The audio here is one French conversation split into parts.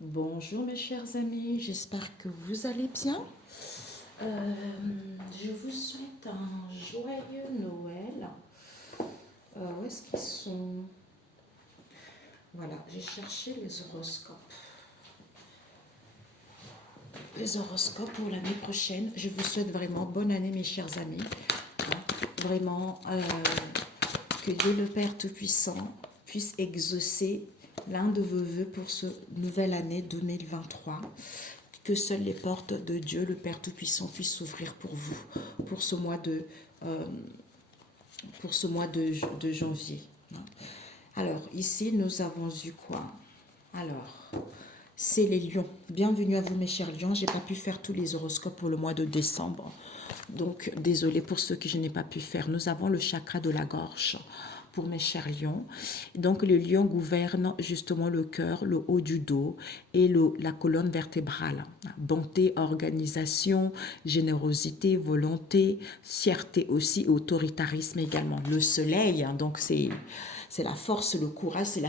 Bonjour mes chers amis, j'espère que vous allez bien. Je vous souhaite un joyeux Noël. Où est-ce qu'ils sont? Voilà, j'ai cherché les horoscopes. Les horoscopes pour l'année prochaine. Je vous souhaite vraiment bonne année mes chers amis. Vraiment, que Dieu le Père Tout-Puissant puisse exaucer l'un de vos vœux pour ce nouvelle année 2023. Que seules les portes de Dieu, le Père Tout-Puissant, puissent s'ouvrir pour vous, pour ce mois de janvier. Alors, ici, nous avons eu quoi? Alors, c'est les lions. Bienvenue à vous, mes chers lions. Je n'ai pas pu faire tous les horoscopes pour le mois de décembre. Donc, désolé pour ceux que je n'ai pas pu faire. Nous avons le chakra de la gorge pour mes chers lions. Donc, le lion gouverne justement le cœur, le haut du dos et la colonne vertébrale. Bonté, organisation, générosité, volonté, fierté aussi, autoritarisme également. Le soleil, hein, donc c'est la force, le courage, c'est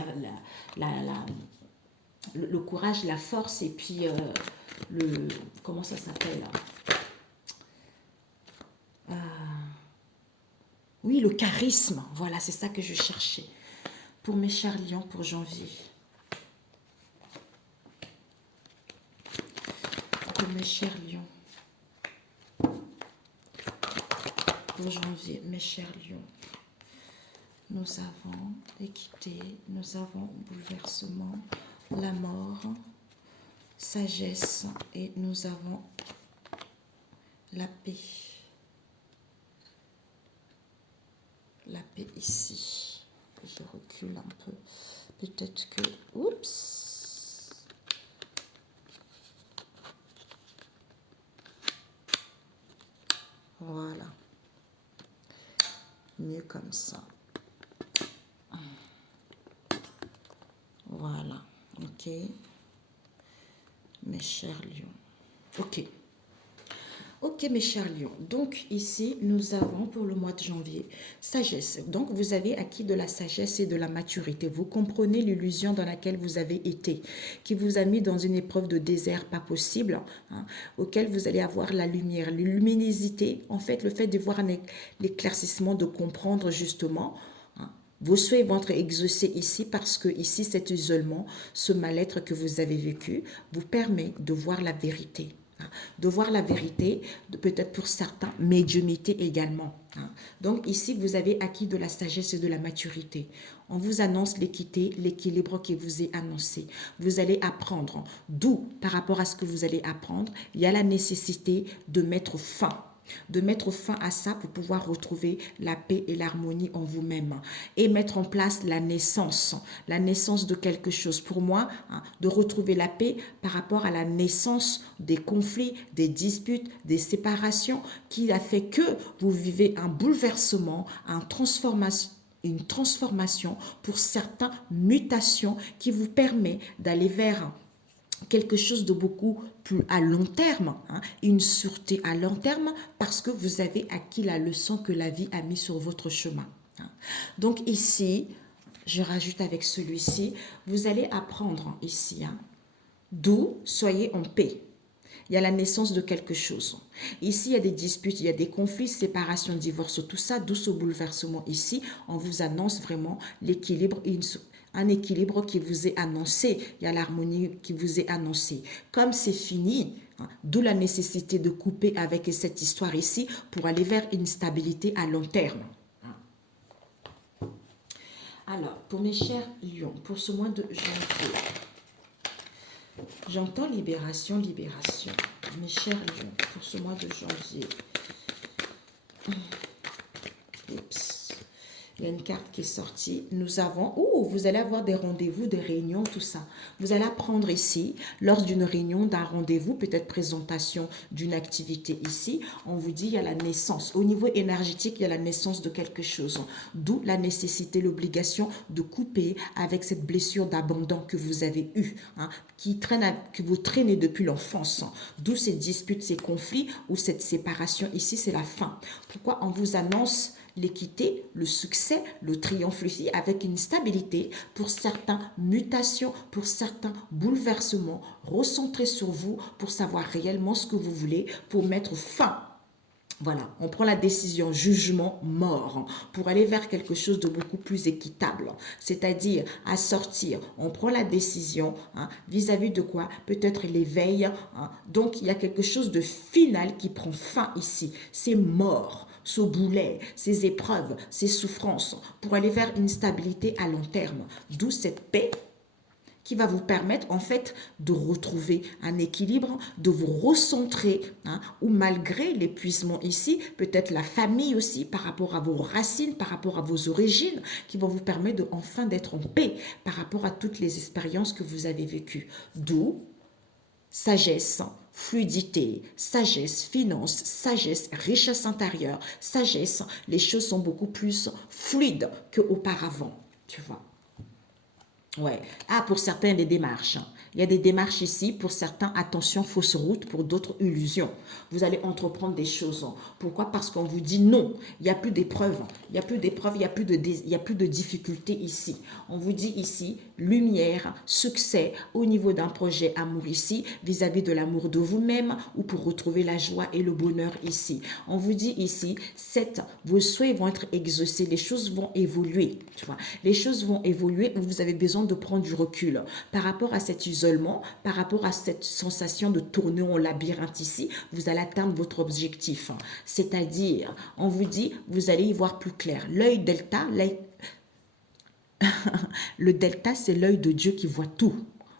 le courage, la force et puis comment ça s'appelle? Oui, le charisme. Voilà, c'est ça que je cherchais. Pour mes chers lions, pour janvier. Pour mes chers lions. Pour janvier, mes chers lions. Nous avons équité, nous avons bouleversement, la mort, sagesse et nous avons la paix. La paix ici. Je recule un peu. Peut-être que... Oups! Voilà. Mieux comme ça. Voilà. Ok. Mes chers lions. Ok. Ok, mes chers lions. Donc, ici, nous avons pour le mois de janvier, sagesse. Donc, vous avez acquis de la sagesse et de la maturité. Vous comprenez l'illusion dans laquelle vous avez été, qui vous a mis dans une épreuve de désert pas possible, hein, auquel vous allez avoir la lumière, la luminosité. En fait, le fait de voir l'éclaircissement, de comprendre justement, hein, vos souhaits vont être exaucés ici parce que ici, cet isolement, ce mal-être que vous avez vécu, vous permet de voir la vérité. De voir la vérité, peut-être pour certains, médiumnité également. Donc ici, vous avez acquis de la sagesse et de la maturité. On vous annonce l'équité, l'équilibre qui vous est annoncé. Vous allez apprendre. D'où, par rapport à ce que vous allez apprendre, il y a la nécessité de mettre fin à ça pour pouvoir retrouver la paix et l'harmonie en vous-même et mettre en place la naissance de quelque chose. Pour moi, de retrouver la paix par rapport à la naissance des conflits, des disputes, des séparations qui a fait que vous vivez un bouleversement, une transformation pour certaines mutations qui vous permet d'aller vers quelque chose de beaucoup plus à long terme, une sûreté à long terme parce que vous avez acquis la leçon que la vie a mis sur votre chemin. Donc ici, je rajoute avec celui-ci, vous allez apprendre ici, d'où soyez en paix. Il y a la naissance de quelque chose. Ici, il y a des disputes, il y a des conflits, séparations, divorces, tout ça, d'où ce bouleversement ici. On vous annonce vraiment l'équilibre et un équilibre qui vous est annoncé. Il y a l'harmonie qui vous est annoncée. Comme c'est fini, d'où la nécessité de couper avec cette histoire ici pour aller vers une stabilité à long terme. Alors, pour mes chers lions, pour ce mois de janvier, j'entends libération, libération. Mes chers lions, pour ce mois de janvier. Oups. Il y a une carte qui est sortie. Nous avons... Oh, vous allez avoir des rendez-vous, des réunions, tout ça. Vous allez apprendre ici, lors d'une réunion, d'un rendez-vous, peut-être présentation d'une activité ici, on vous dit il y a la naissance. Au niveau énergétique, il y a la naissance de quelque chose. D'où la nécessité, l'obligation de couper avec cette blessure d'abandon que vous avez eue, que vous traînez depuis l'enfance. D'où ces disputes, ces conflits ou cette séparation. Ici, c'est la fin. Pourquoi on vous annonce l'équité, le succès, le triomphe ici, avec une stabilité pour certaines mutations, pour certains bouleversements, recentrer sur vous pour savoir réellement ce que vous voulez, pour mettre fin. Voilà, on prend la décision, jugement, mort, pour aller vers quelque chose de beaucoup plus équitable, c'est-à-dire à sortir. On prend la décision vis-à-vis de quoi? Peut-être l'éveil. Donc, il y a quelque chose de final qui prend fin ici. C'est mort, ce boulet, ces épreuves, ces souffrances, pour aller vers une stabilité à long terme. D'où cette paix qui va vous permettre en fait de retrouver un équilibre, de vous recentrer, ou malgré l'épuisement ici, peut-être la famille aussi par rapport à vos racines, par rapport à vos origines, qui vont vous permettre de enfin d'être en paix par rapport à toutes les expériences que vous avez vécues. D'où sagesse, fluidité, sagesse, finance, sagesse, richesse intérieure, sagesse, les choses sont beaucoup plus fluides qu'auparavant, tu vois. Ouais. Ah, pour certains, des démarches. Il y a des démarches ici. Pour certains, attention, fausse route. Pour d'autres, illusion. Vous allez entreprendre des choses. Pourquoi? Parce qu'on vous dit non. Il n'y a plus d'épreuves. Il n'y a plus d'épreuves. Il n'y a plus de difficultés ici. On vous dit ici, lumière, succès au niveau d'un projet amour ici, vis-à-vis de l'amour de vous-même ou pour retrouver la joie et le bonheur ici. On vous dit ici, vos souhaits vont être exaucés. Les choses vont évoluer. Tu vois. Les choses vont évoluer où vous avez besoin de prendre du recul par rapport à cet isolement, par rapport à cette sensation de tourner en labyrinthe ici, vous allez atteindre votre objectif. C'est-à-dire, on vous dit, vous allez y voir plus clair. L'œil delta, le delta, c'est l'œil de Dieu qui voit tout.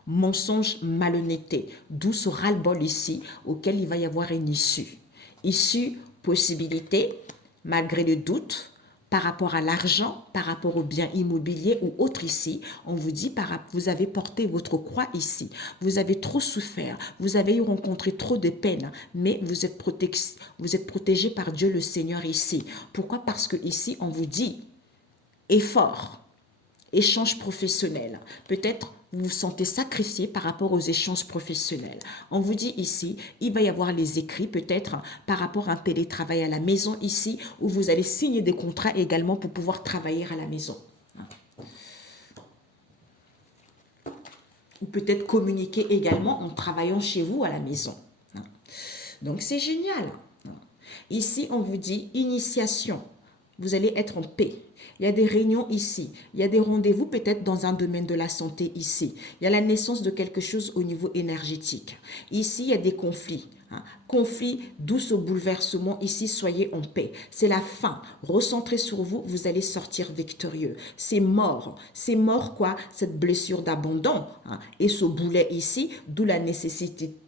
Mensonge, malhonnêteté, d'où ce ras-le-bol ici, auquel il va y avoir une issue. Issue, possibilité, malgré le doute, par rapport à l'argent, par rapport aux biens immobiliers ou autres ici, on vous dit, vous avez porté votre croix ici, vous avez trop souffert, vous avez rencontré trop de peines, mais vous êtes protégé par Dieu le Seigneur ici. Pourquoi? Parce que ici, on vous dit, effort, échange professionnel, peut-être vous vous sentez sacrifié par rapport aux échanges professionnels. On vous dit ici, il va y avoir les écrits peut-être par rapport à un télétravail à la maison ici, où vous allez signer des contrats également pour pouvoir travailler à la maison. Ou peut-être communiquer également en travaillant chez vous à la maison. Donc c'est génial. Ici, on vous dit initiation. Vous allez être en paix. Il y a des réunions ici. Il y a des rendez-vous peut-être dans un domaine de la santé ici. Il y a la naissance de quelque chose au niveau énergétique. Ici, il y a des conflits. Conflit, d'où ce bouleversement. Ici, soyez en paix. C'est la fin. Recentrez sur vous, vous allez sortir victorieux. C'est mort. C'est mort quoi? Cette blessure d'abandon. Et ce boulet ici, d'où la nécessité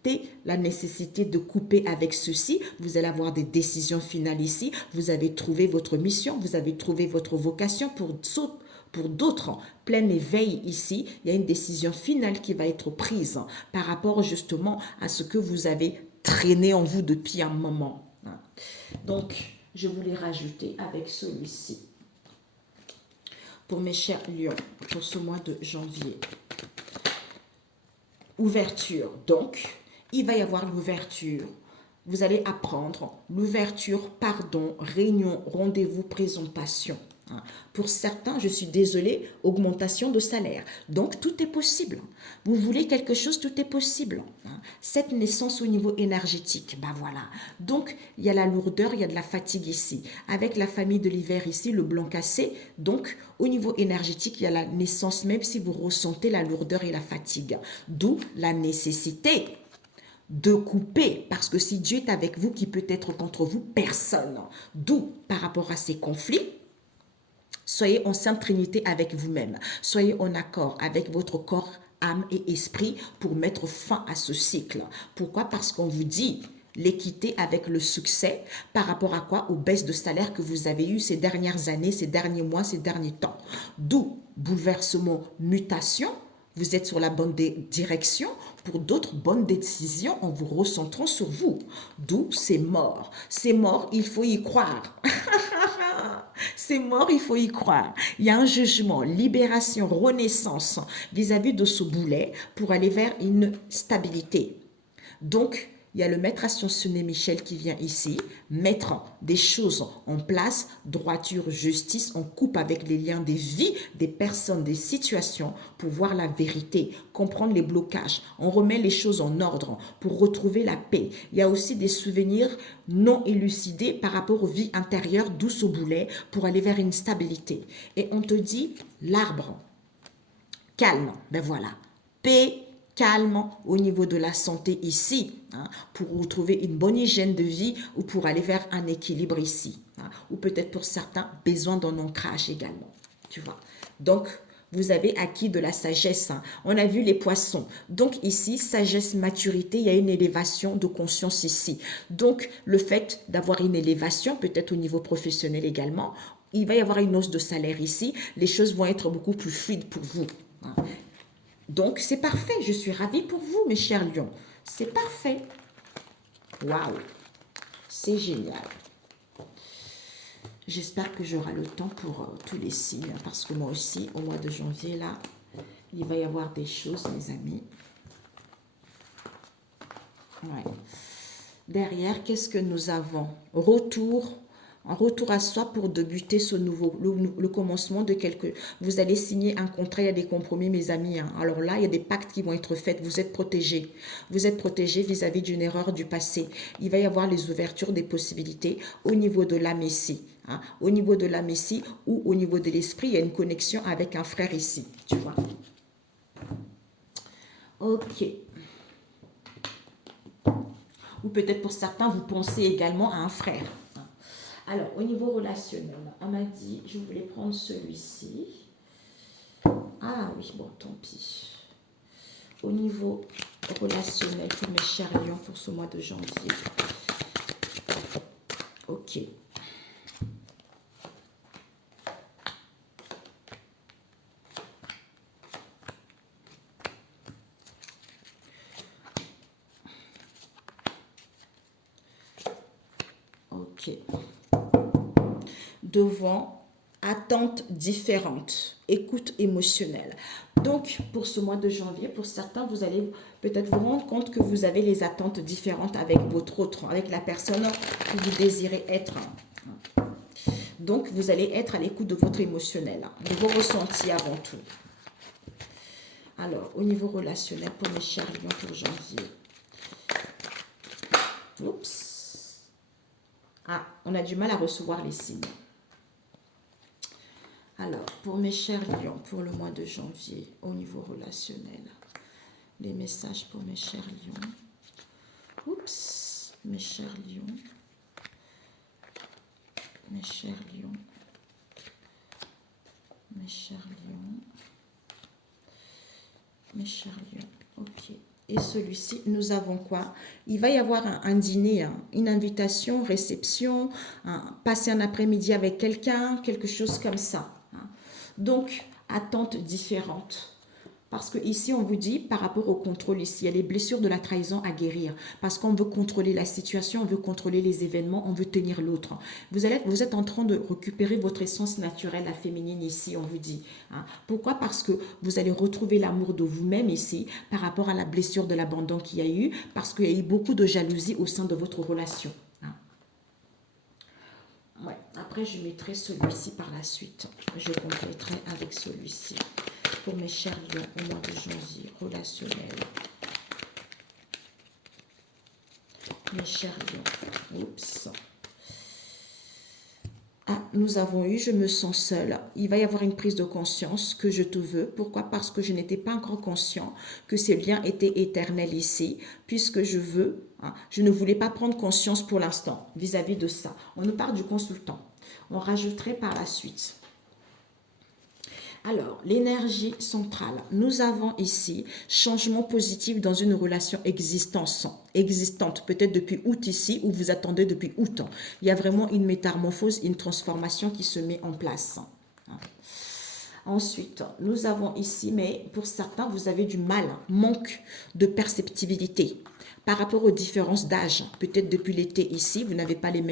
de couper avec ceci. Vous allez avoir des décisions finales ici. Vous avez trouvé votre mission. Vous avez trouvé votre vocation pour d'autres, plein éveil ici, il y a une décision finale qui va être prise par rapport justement à ce que vous avez traîné en vous depuis un moment. Donc, je voulais rajouter avec celui-ci. Pour mes chers lions, pour ce mois de janvier. Ouverture. Donc, il va y avoir l'ouverture. Vous allez apprendre l'ouverture, pardon, réunion, rendez-vous, présentation. Pour certains, je suis désolée, augmentation de salaire. Donc, tout est possible. Vous voulez quelque chose, tout est possible. Cette naissance au niveau énergétique, ben voilà. Donc, il y a la lourdeur, il y a de la fatigue ici. Avec la famille de l'hiver ici, le blanc cassé. Donc, au niveau énergétique, il y a la naissance, même si vous ressentez la lourdeur et la fatigue. D'où la nécessité de couper, parce que si Dieu est avec vous, qui peut être contre vous? Personne. D'où, par rapport à ces conflits, soyez en sainte trinité avec vous-même. Soyez en accord avec votre corps, âme et esprit pour mettre fin à ce cycle. Pourquoi? Parce qu'on vous dit l'équité avec le succès par rapport à quoi? Aux baisses de salaire que vous avez eues ces dernières années, ces derniers mois, ces derniers temps. D'où bouleversement, mutation. Vous êtes sur la bonne direction pour d'autres bonnes décisions en vous recentrant sur vous. D'où c'est mort. C'est mort, il faut y croire. C'est mort, il faut y croire. Il y a un jugement, libération, renaissance vis-à-vis de ce boulet pour aller vers une stabilité. Donc, il y a le maître ascensionné Michel qui vient ici, mettre des choses en place, droiture, justice, on coupe avec les liens des vies, des personnes, des situations pour voir la vérité, comprendre les blocages. On remet les choses en ordre pour retrouver la paix. Il y a aussi des souvenirs non élucidés par rapport aux vies intérieures douces au boulet pour aller vers une stabilité. Et on te dit l'arbre, calme, ben voilà, paix, calme au niveau de la santé ici, hein, pour retrouver une bonne hygiène de vie ou pour aller vers un équilibre ici, hein, ou peut-être pour certains, besoin d'un ancrage également, tu vois. Donc, vous avez acquis de la sagesse. Hein. On a vu les poissons. Donc ici, sagesse, maturité, il y a une élévation de conscience ici. Donc, le fait d'avoir une élévation, peut-être au niveau professionnel également, il va y avoir une hausse de salaire ici. Les choses vont être beaucoup plus fluides pour vous. Hein. Donc, c'est parfait. Je suis ravie pour vous, mes chers lions. C'est parfait. Waouh. C'est génial. J'espère que j'aurai le temps pour tous les signes. Parce que moi aussi, au mois de janvier, là, il va y avoir des choses, mes amis. Ouais. Derrière, qu'est-ce que nous avons? Un retour à soi pour débuter ce nouveau, le commencement de quelque... Vous allez signer un contrat, il y a des compromis, mes amis. Hein. Alors là, il y a des pactes qui vont être faits. Vous êtes protégés. Vous êtes protégés vis-à-vis d'une erreur du passé. Il va y avoir les ouvertures des possibilités au niveau de l'âme ici. Hein. Au niveau de l'âme ici ou au niveau de l'esprit, il y a une connexion avec un frère ici. Tu vois? Ok. Ou peut-être pour certains, vous pensez également à un frère. Alors, au niveau relationnel, on m'a dit, je voulais prendre celui-ci. Ah oui, bon, tant pis. Au niveau relationnel pour mes chers lions pour ce mois de janvier. Ok. Ok. Devant attentes différentes, écoute émotionnelle. Donc, pour ce mois de janvier, pour certains, vous allez peut-être vous rendre compte que vous avez les attentes différentes avec votre autre, avec la personne que vous désirez être. Donc, vous allez être à l'écoute de votre émotionnel, de vos ressentis avant tout. Alors, au niveau relationnel, pour mes chers lions pour janvier. Oups. Ah, on a du mal à recevoir les signes. Alors, pour mes chers lions, pour le mois de janvier, au niveau relationnel, les messages pour mes chers lions. Oups, mes chers lions. Mes chers lions. Mes chers lions. Mes chers lions. Ok. Et celui-ci, nous avons quoi? Il va y avoir un dîner, hein, une invitation, réception, passer un après-midi avec quelqu'un, quelque chose comme ça. Hein. Donc, attentes différentes. Parce que ici, on vous dit, par rapport au contrôle ici, il y a les blessures de la trahison à guérir. Parce qu'on veut contrôler la situation, on veut contrôler les événements, on veut tenir l'autre. Vous êtes en train de récupérer votre essence naturelle, la féminine ici, on vous dit. Hein. Pourquoi? Parce que vous allez retrouver l'amour de vous-même ici, par rapport à la blessure de l'abandon qu'il y a eu, parce qu'il y a eu beaucoup de jalousie au sein de votre relation. Hein. Ouais. Après, je mettrai celui-ci par la suite. Je compléterai avec celui-ci. Pour mes chers lions au mois de janvier, relationnel. Mes chers lions. Oups. Ah, nous avons eu, je me sens seule. Il va y avoir une prise de conscience que je te veux. Pourquoi? Parce que je n'étais pas encore conscient que ces liens étaient éternels ici, puisque je veux, hein, je ne voulais pas prendre conscience pour l'instant vis-à-vis de ça. On nous parle du consultant. On rajouterait par la suite. Alors, l'énergie centrale. Nous avons ici changement positif dans une relation existante, peut-être depuis août ici, ou vous attendez depuis août. Il y a vraiment une métamorphose, une transformation qui se met en place. Ensuite, nous avons ici, mais pour certains, vous avez du mal, manque de perceptibilité. Par rapport aux différences d'âge, peut-être depuis l'été ici, vous n'avez pas le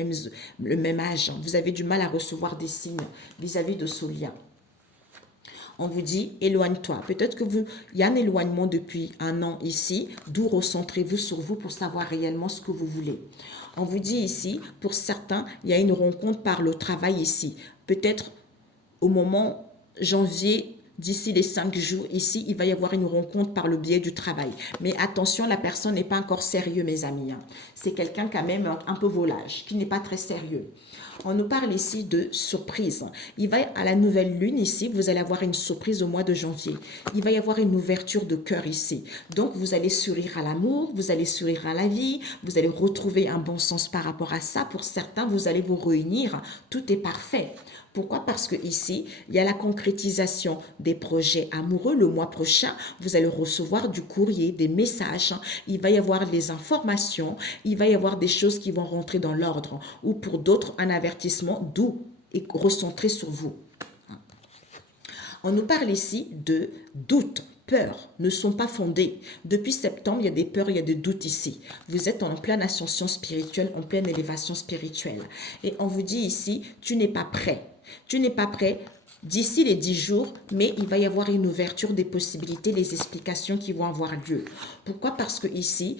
même âge. Vous avez du mal à recevoir des signes vis-à-vis de ce lien. On vous dit, éloigne-toi. Peut-être que il y a un éloignement depuis un an ici, d'où recentrez-vous sur vous pour savoir réellement ce que vous voulez. On vous dit ici, pour certains, il y a une rencontre par le travail ici. Peut-être au moment janvier, d'ici les 5 jours ici, il va y avoir une rencontre par le biais du travail. Mais attention, la personne n'est pas encore sérieuse, mes amis. C'est quelqu'un quand même un peu volage, qui n'est pas très sérieux. On nous parle ici de surprise. Il va à la nouvelle lune ici, vous allez avoir une surprise au mois de janvier. Il va y avoir une ouverture de cœur ici. Donc, vous allez sourire à l'amour, vous allez sourire à la vie, vous allez retrouver un bon sens par rapport à ça. Pour certains, vous allez vous réunir. Tout est parfait. Pourquoi? Parce que ici, il y a la concrétisation des projets amoureux. Le mois prochain, vous allez recevoir du courrier, des messages. Il va y avoir des informations. Il va y avoir des choses qui vont rentrer dans l'ordre. Ou pour d'autres, un avertissement doux et recentré sur vous. On nous parle ici de doute. Peurs ne sont pas fondées. Depuis septembre, il y a des peurs, il y a des doutes ici. Vous êtes en pleine ascension spirituelle, en pleine élévation spirituelle. Et on vous dit ici, tu n'es pas prêt. Tu n'es pas prêt d'ici les 10 jours, mais il va y avoir une ouverture des possibilités, des explications qui vont avoir lieu. Pourquoi? Parce que ici,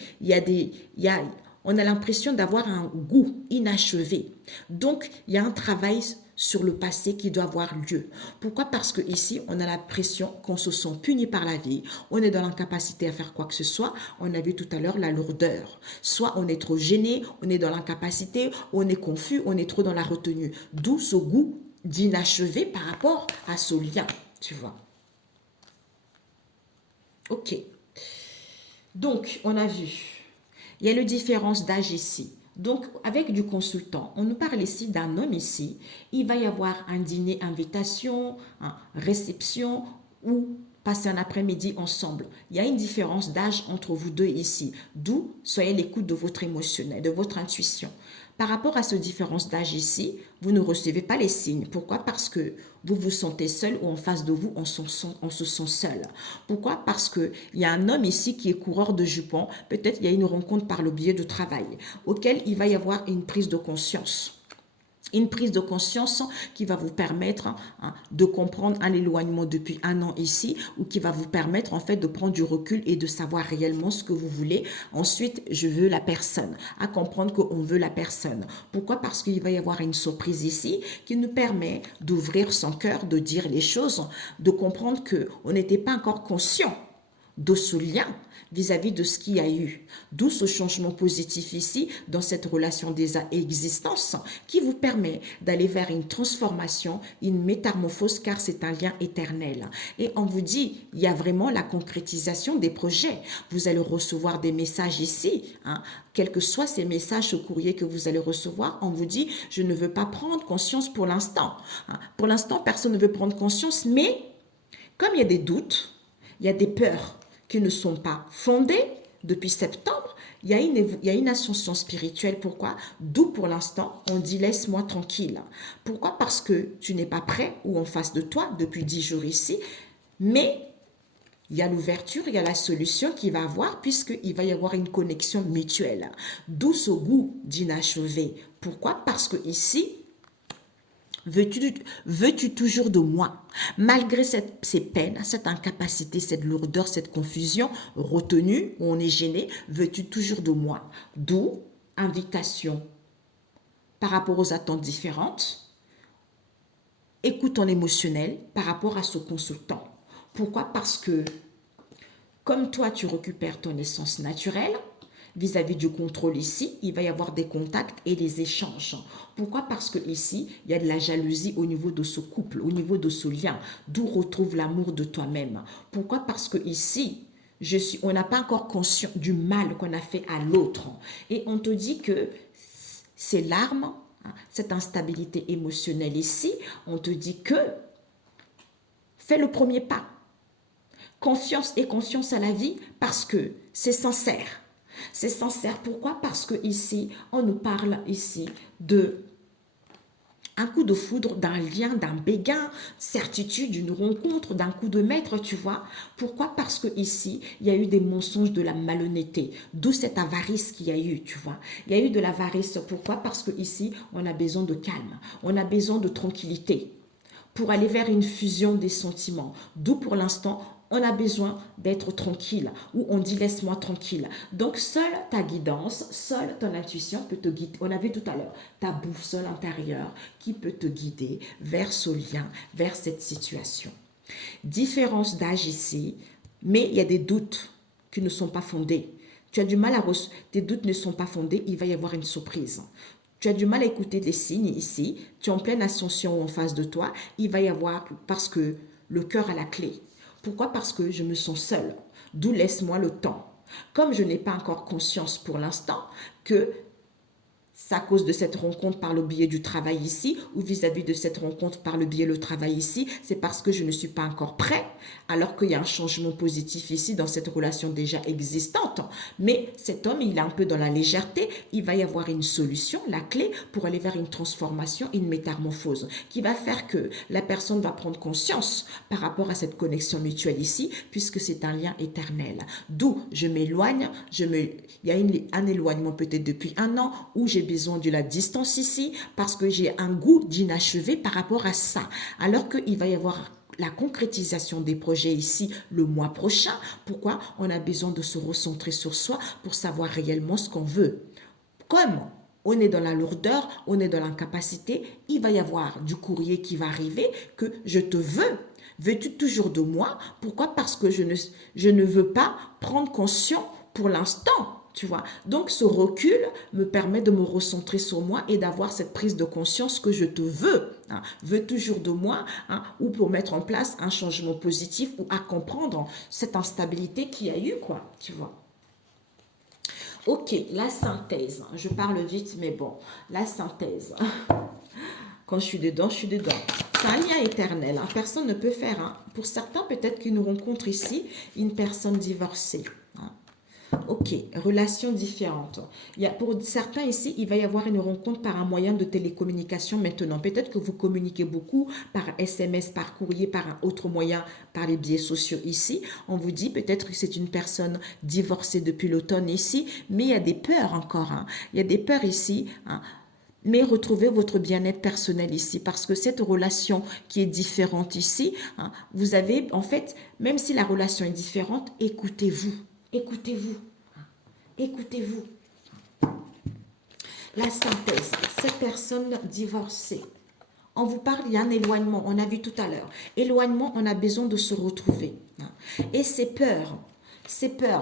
on a l'impression d'avoir un goût inachevé. Donc, il y a un travail sur le passé qui doit avoir lieu. Pourquoi? Parce que ici, on a l'impression qu'on se sent puni par la vie, on est dans l'incapacité à faire quoi que ce soit. On a vu tout à l'heure la lourdeur. Soit on est trop gêné, on est dans l'incapacité, on est confus, on est trop dans la retenue. D'où ce goût d'inachevé par rapport à ce lien, tu vois. Ok. Donc, on a vu, il y a la différence d'âge ici. Donc, avec du consultant, on nous parle ici d'un homme ici. Il va y avoir un dîner, invitation, réception ou passer un après-midi ensemble. Il y a une différence d'âge entre vous deux ici. D'où soyez l'écoute de votre émotionnel, de votre intuition. Par rapport à cette différence d'âge ici, vous ne recevez pas les signes. Pourquoi? Parce que vous vous sentez seul ou en face de vous, on se sent seul. Pourquoi? Parce qu'il y a un homme ici qui est coureur de jupons. Peut-être il y a une rencontre par le biais de travail auquel il va y avoir une prise de conscience. Une prise de conscience qui va vous permettre de comprendre un éloignement depuis un an ici ou qui va vous permettre en fait de prendre du recul et de savoir réellement ce que vous voulez. Ensuite, je veux la personne, à comprendre qu'on veut la personne. Pourquoi? Parce qu'il va y avoir une surprise ici qui nous permet d'ouvrir son cœur, de dire les choses, de comprendre qu'on n'était pas encore conscient de ce lien vis-à-vis de ce qu'il y a eu. D'où ce changement positif ici, dans cette relation d'existence, qui vous permet d'aller vers une transformation, une métamorphose, car c'est un lien éternel. Et on vous dit, il y a vraiment la concrétisation des projets. Vous allez recevoir des messages ici, quels que soient ces messages, ce courrier que vous allez recevoir, on vous dit, je ne veux pas prendre conscience pour l'instant. Pour l'instant, personne ne veut prendre conscience, mais comme il y a des doutes, il y a des peurs qui ne sont pas fondées depuis septembre, il y a une ascension spirituelle. Pourquoi? D'où pour l'instant, on dit laisse-moi tranquille. Pourquoi? Parce que tu n'es pas prêt ou en face de toi depuis 10 jours ici, mais il y a l'ouverture, il y a la solution qui va avoir puisqu'il va y avoir une connexion mutuelle. D'où ce goût d'inachevé. Pourquoi? Parce que ici, veux-tu toujours de moi? Malgré ces peines, cette incapacité, cette lourdeur, cette confusion, retenue, où on est gêné, veux-tu toujours de moi? D'où invitation par rapport aux attentes différentes, écoute ton émotionnel par rapport à ce consultant. Pourquoi? Parce que comme toi, tu récupères ton essence naturelle, vis-à-vis du contrôle ici, il va y avoir des contacts et des échanges. Pourquoi? Parce que ici, il y a de la jalousie au niveau de ce couple, au niveau de ce lien, d'où retrouve l'amour de toi-même. Pourquoi? Parce que ici, on n'a pas encore conscience du mal qu'on a fait à l'autre. Et on te dit que ces larmes, cette instabilité émotionnelle ici, on te dit que fais le premier pas. Confiance et confiance à la vie parce que c'est sincère. C'est sincère. Pourquoi? Parce que ici, on nous parle ici de un coup de foudre, d'un lien, d'un béguin, certitude, d'une rencontre, d'un coup de maître, tu vois. Pourquoi? Parce que ici, il y a eu des mensonges, de la malhonnêteté. D'où cette avarice qu'il y a eu, tu vois. Il y a eu de l'avarice. Pourquoi? Parce que ici, on a besoin de calme. On a besoin de tranquillité. pour aller vers une fusion des sentiments. D'où pour l'instant, on a besoin d'être tranquille, ou on dit laisse-moi tranquille. Donc, seule ta guidance, seule ton intuition peut te guider. On a vu tout à l'heure, ta boussole intérieure qui peut te guider vers ce lien, vers cette situation. Différence d'âge ici, mais il y a des doutes qui ne sont pas fondés. Tu as du mal à tes doutes ne sont pas fondés, il va y avoir une surprise. Tu as du mal à écouter les signes ici, tu es en pleine ascension en face de toi, il va y avoir, parce que le cœur a la clé. Pourquoi? Parce que je me sens seule. D'où laisse-moi le temps. Comme je n'ai pas encore conscience pour l'instant que c'est à cause de cette rencontre par le biais du travail ici ou vis-à-vis de cette rencontre par le biais du travail ici, c'est parce que je ne suis pas encore prêt, alors qu'il y a un changement positif ici dans cette relation déjà existante. Mais cet homme, il est un peu dans la légèreté, il va y avoir une solution, la clé pour aller vers une transformation, une métamorphose, qui va faire que la personne va prendre conscience par rapport à cette connexion mutuelle ici, puisque c'est un lien éternel. D'où je m'éloigne, il y a un éloignement peut-être depuis 1 an où j'ai besoin de la distance ici parce que j'ai un goût d'inachevé par rapport à ça. Alors qu'il va y avoir la concrétisation des projets ici le mois prochain. Pourquoi? On a besoin de se recentrer sur soi pour savoir réellement ce qu'on veut. Comme on est dans la lourdeur, on est dans l'incapacité, il va y avoir du courrier qui va arriver que je te veux. Veux-tu toujours de moi? Pourquoi? Parce que je ne veux pas prendre conscience pour l'instant. Tu vois, donc ce recul me permet de me recentrer sur moi et d'avoir cette prise de conscience que je te veux, veux toujours de moi, ou pour mettre en place un changement positif ou à comprendre cette instabilité qu'il y a eu, quoi, tu vois. Ok, la synthèse, je parle vite, mais bon, la synthèse, quand je suis dedans, je suis dedans. C'est un lien éternel, personne ne peut faire, pour certains peut-être qu'une rencontre ici, une personne divorcée, Ok, relations différentes. Pour certains ici, il va y avoir une rencontre par un moyen de télécommunication maintenant. Peut-être que vous communiquez beaucoup par SMS, par courrier, par un autre moyen, par les biais sociaux ici. On vous dit peut-être que c'est une personne divorcée depuis l'automne ici, mais il y a des peurs encore. Il y a des peurs ici. Mais retrouvez votre bien-être personnel ici parce que cette relation qui est différente ici, vous avez en fait, même si la relation est différente, écoutez-vous. Écoutez-vous. Écoutez-vous. La synthèse, cette personne divorcée. On vous parle, il y a un éloignement, on a vu tout à l'heure. Éloignement, on a besoin de se retrouver. Et ces peurs,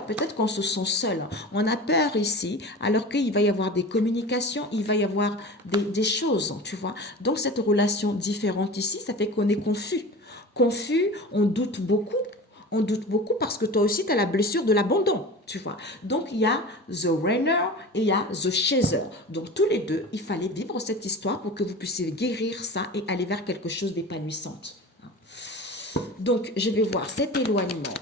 peut-être qu'on se sent seul. On a peur ici, alors qu'il va y avoir des communications, il va y avoir des choses, tu vois. Donc cette relation différente ici, ça fait qu'on est confus. Confus, on doute beaucoup. On doute beaucoup parce que toi aussi, tu as la blessure de l'abandon, tu vois. Donc, il y a The Runner et il y a The Chaser. Donc, tous les deux, il fallait vivre cette histoire pour que vous puissiez guérir ça et aller vers quelque chose d'épanouissant. Donc, je vais voir cet éloignement.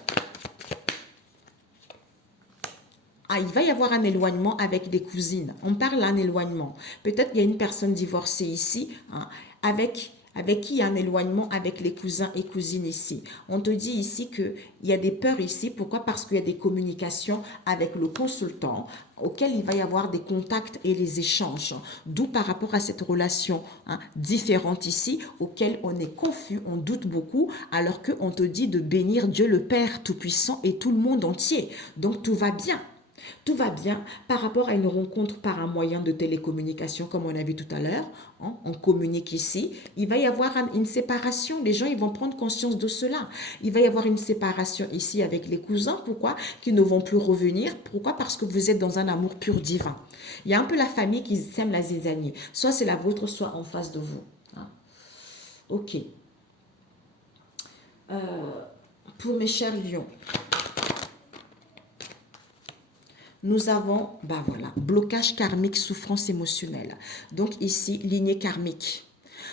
Il va y avoir un éloignement avec des cousines. On parle d'un éloignement. Peut-être qu'il y a une personne divorcée ici, avec qui il y a un éloignement avec les cousins et cousines ici. On te dit ici qu'il y a des peurs ici. Pourquoi? Parce qu'il y a des communications avec le consultant auquel il va y avoir des contacts et les échanges. D'où par rapport à cette relation différente ici, auquel on est confus, on doute beaucoup, alors qu'on te dit de bénir Dieu le Père Tout-Puissant et tout le monde entier. Donc tout va bien. Tout va bien par rapport à une rencontre par un moyen de télécommunication, comme on a vu tout à l'heure. On communique ici. Il va y avoir une séparation. Les gens, ils vont prendre conscience de cela. Il va y avoir une séparation ici avec les cousins. Pourquoi? Qui ne vont plus revenir. Pourquoi? Parce que vous êtes dans un amour pur divin. Il y a un peu la famille qui sème la zizanie. Soit c'est la vôtre, soit en face de vous. Ok. Pour mes chers lions, nous avons, blocage karmique, souffrance émotionnelle. Donc ici, lignée karmique.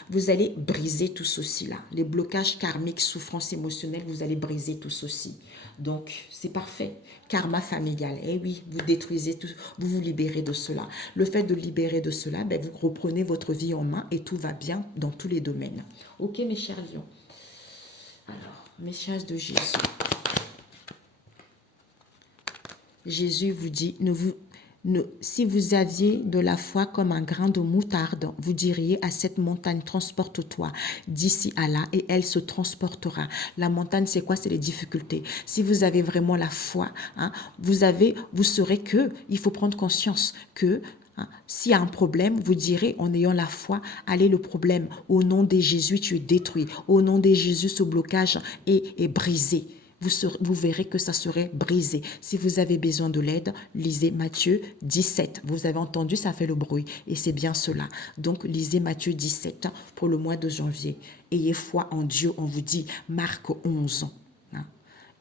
Vous allez briser tout ceci là. Les blocages karmiques, souffrance émotionnelle, vous allez briser tout ceci. Donc, c'est parfait. Karma familial. Eh oui, vous détruisez tout, vous vous libérez de cela. Le fait de libérer de cela, vous reprenez votre vie en main et tout va bien dans tous les domaines. Ok, mes chers lions. Alors, message de Jésus. Jésus vous dit, Si vous aviez de la foi comme un grain de moutarde, vous diriez à cette montagne, transporte-toi d'ici à là et elle se transportera. La montagne, c'est quoi? C'est les difficultés. Si vous avez vraiment la foi, hein, vous saurez que il faut prendre conscience que s'il y a un problème, vous direz en ayant la foi, allez le problème, au nom de Jésus, tu es détruit. Au nom de Jésus, ce blocage est brisé. Vous verrez que ça serait brisé. Si vous avez besoin de l'aide, lisez Matthieu 17. Vous avez entendu, ça fait le bruit. Et c'est bien cela. Donc, lisez Matthieu 17 pour le mois de janvier. Ayez foi en Dieu, on vous dit Marc 11.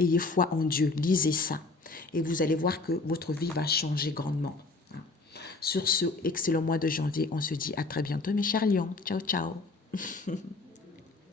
Ayez foi en Dieu, lisez ça. Et vous allez voir que votre vie va changer grandement. Sur ce excellent mois de janvier, on se dit à très bientôt mes chers lions. Ciao, ciao.